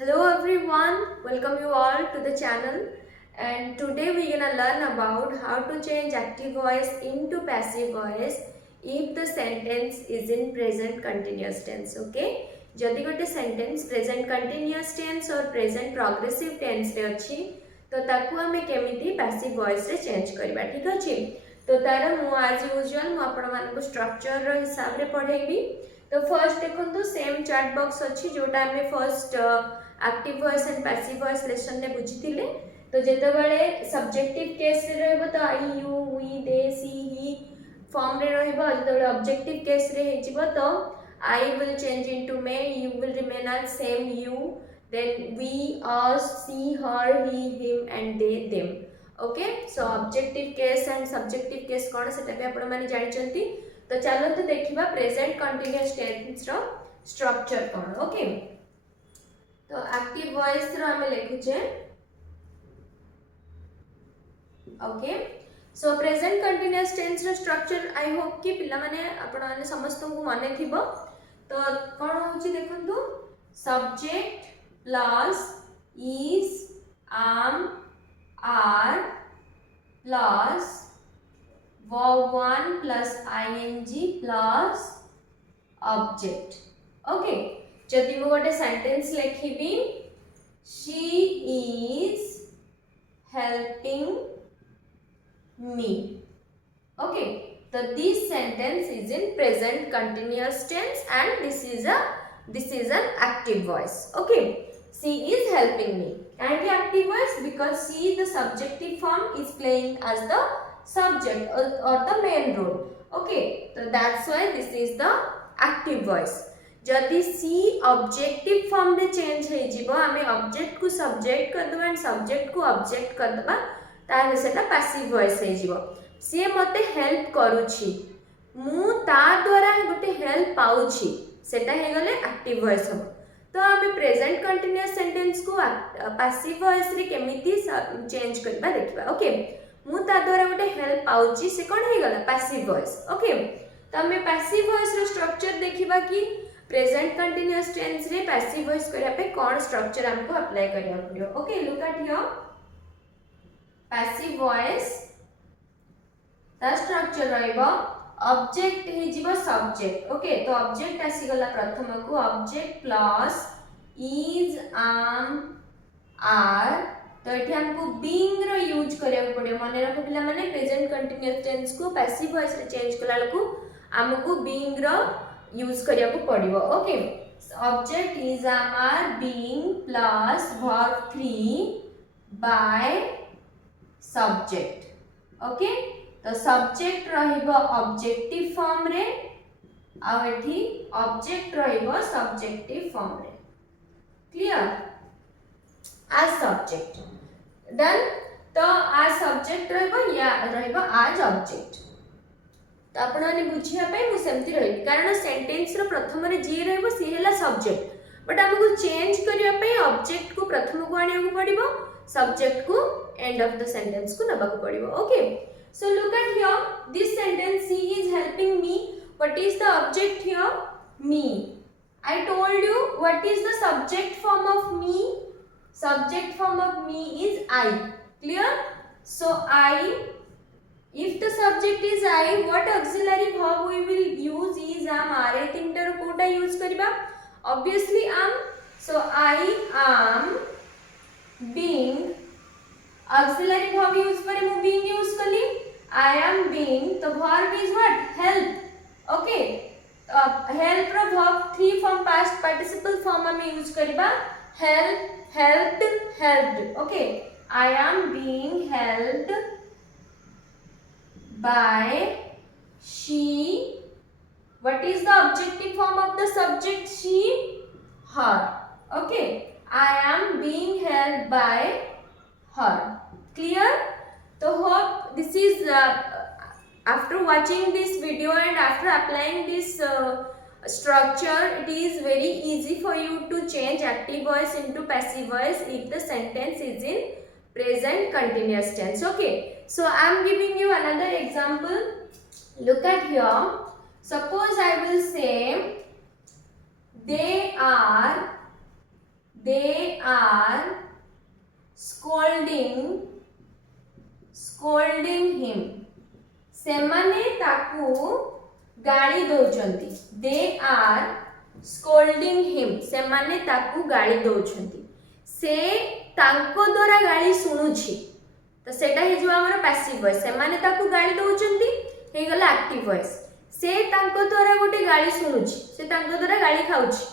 Hello everyone, welcome you all to the channel, and today we're gonna learn about how to change active voice into passive voice if the sentence is in present continuous tense. Okay, जदि गोटे sentence present continuous tense और present progressive tense रे अछि तो ताकू आमे केमिति passive voice रे change करबा ठीक अछि। तो तार मु आज यूजुअल मु आपण मानको स्ट्रक्चर रो हिसाब रे पढेबी। तो फर्स्ट देखंतु सेम चैट बॉक्स अछि जोटा हमें first active voice and passive voice lesson ने बुझिथिले। तो जेते बेले सब्जेक्टिव केस रे रहबो तो I you we they she he form रे रहबो। जेते बेले ऑब्जेक्टिव केस रे हेजिबो तो I will change into me, you will remain as same you, then we us she her he him and they them. Okay, so objective case and subjective case कोन सेटा भी आपण माने जानि चंती। तो चलो तो देखिबा प्रेजेंट कंटीन्यूअस टेंस रो स्ट्रक्चर कोन। ओके, तो एक्टिव वॉइस रो हमें लिखुचे। Okay, so present continuous tense रो स्ट्रक्चर आई होप कि पिला माने आपण माने समस्त को माने थिबो। तो कोन होची देखंतु, subject plus is am are plus verb 1 plus ing plus object. Okay, जदि मु गोटे sentence लिखिबी, she is helping me. Okay, so this sentence is in present continuous tense and this is an active voice. Okay, she is helping me. And the active voice because she the subjective form is playing as the subject or the main role. Okay, so that's why this is the active voice. जदि सी objective form में change हे जिवो, हमें object को subject कर दबा and subject को object कर दबा, ताहे सेटा पैसिव वॉइस हे जिवो। सी मते हेल्प करूची, मु ता द्वारा गोटे हेल्प पाउची, सेटा हे गले एक्टिव वॉइस हो। तो हमें प्रेजेंट कंटीन्यूअस सेंटेंस को पैसिव वॉइस रे केमिति चेंज करबा देखबा। ओके, मु ता द्वारा गोटे हेल्प पाउची, से कोन हे गला पैसिव वॉइस। ओके, तो हमें पैसिव वॉइस रो स्ट्रक्चर देखिबा कि प्रेजेंट कंटीन्यूअस टेंस रे पैसिव वॉइस करिया पे कोन स्ट्रक्चर हमको अप्लाई करिया पड़ियो। Okay, look at here, passive voice ता स्ट्रक्चर रहइबो ऑब्जेक्ट हे जिवो सब्जेक्ट। ओके, तो ऑब्जेक्ट आसी गला प्रथम को object plus is am are। तो एठी हमको बीइंग रो यूज करिया पड़ियो। माने रखो पिला माने प्रेजेंट कंटीन्यूअस टेंस को पैसिव वॉइस रे चेंज कला लकु हमको बीइंग रो यूज करिया को पड़िबो। Okay, object is am are being plus verb 3 by subject. Okay, तो सब्जेक्ट रहिबो ऑब्जेक्टिव फॉर्म रे आ एठी ऑब्जेक्ट रहिबो सब्जेक्टिव फॉर्म रे। Clear, as subject done. तो as subject रहिबो या रहिबो as object। तो आपण माने बुझिया पे मु सेमति रहिबी, कारण सेंटेंस रो प्रथम रे जे रहबो सी हैला सब्जेक्ट, बट हमको चेंज करिया पे ऑब्जेक्ट को प्रथम को आनिया को पड़िबो, सब्जेक्ट को एंड ऑफ द सेंटेंस को नबा को पड़िबो। Okay, so look at here, this sentence she is helping me. What is the object here? Me. I told you what is the subject form of me. Subject form of me is I. Clear? So I, if the subject is I, what auxiliary verb we will use is am are। ए तीनटा रो Kota use करिबा, obviously am। so I am being, auxiliary verb use करे मु being use कली, I am being, तो verb is what? Help। okay, help रो verb 3 form past participle form में use करिबा, help, helped, helped। okay, I am being helped by she। what is the objective form of the subject? She, her। okay, I am being helped by her। clear? तो hope this is after watching this video and after applying this structure, it is very easy for you to change active voice into passive voice if the sentence is in present continuous tense। okay, so I am giving you another example. Look at here, suppose I will say they are they are scolding him. ସେମାନେ ତାକୁ ଗାଳି ଦଉଛନ୍ତି. they are scolding him. ସେମାନେ ତାକୁ ଗାଳି ଦଉଛନ୍ତି. ସେ ତାଙ୍କ ଦ୍ୱାରା ଗାଳି ଶୁଣୁଛି. ତ ସେଟା ହେଇଯିବ ଆମର passive voice. ସେମାନେ ତାକୁ ଗାଳି ଦଉଛନ୍ତି ହେଇଗଲା active voice. ସେ ତାଙ୍କ ଦ୍ୱାରା ଗୋଟେ ଗାଳି ଶୁଣୁଛି. ସେ ତାଙ୍କ ଦ୍ୱାରା ଗାଳି ଖାଉଛି.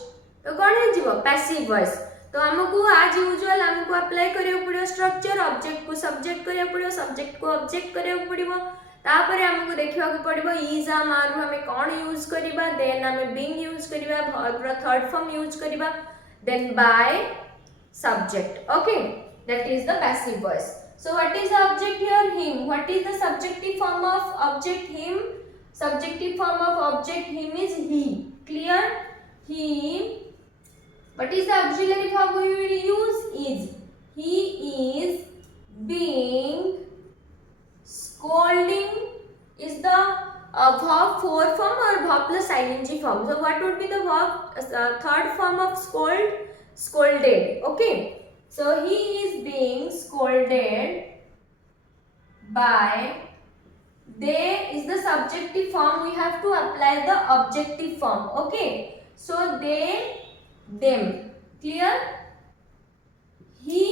ତ କ'ଣ ହେଇଯିବ passive voice. तो हमको आज यूजुअल हमको अप्लाई करियो पड़ियो स्ट्रक्चर ऑब्जेक्ट को सब्जेक्ट करियो पड़ियो सब्जेक्ट को ऑब्जेक्ट करियो पड़ियो तापर हमको देखिया को पड़ियो इज आ मारु हमें कोन यूज करिबा देन हमें बीइंग यूज करिबा वर्ब रो थर्ड फॉर्म यूज करिबा then by subject okay that is the passive voice so what is the object here him what is the subjective form of object him subjective form of object him is he clear he what is the auxiliary form we will use is he is being scolding is the verb 4 form or verb plus ing form so what would be the verb third form of scolded okay so he is being scolded by they is the subjective form we have to apply the objective form okay so they them clear he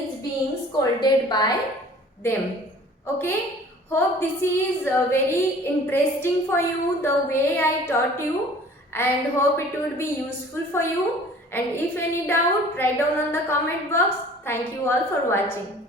is being scolded by them okay hope this is very interesting for you the way I taught you and hope it would be useful for you and if any doubt write down on the comment box thank you all for watching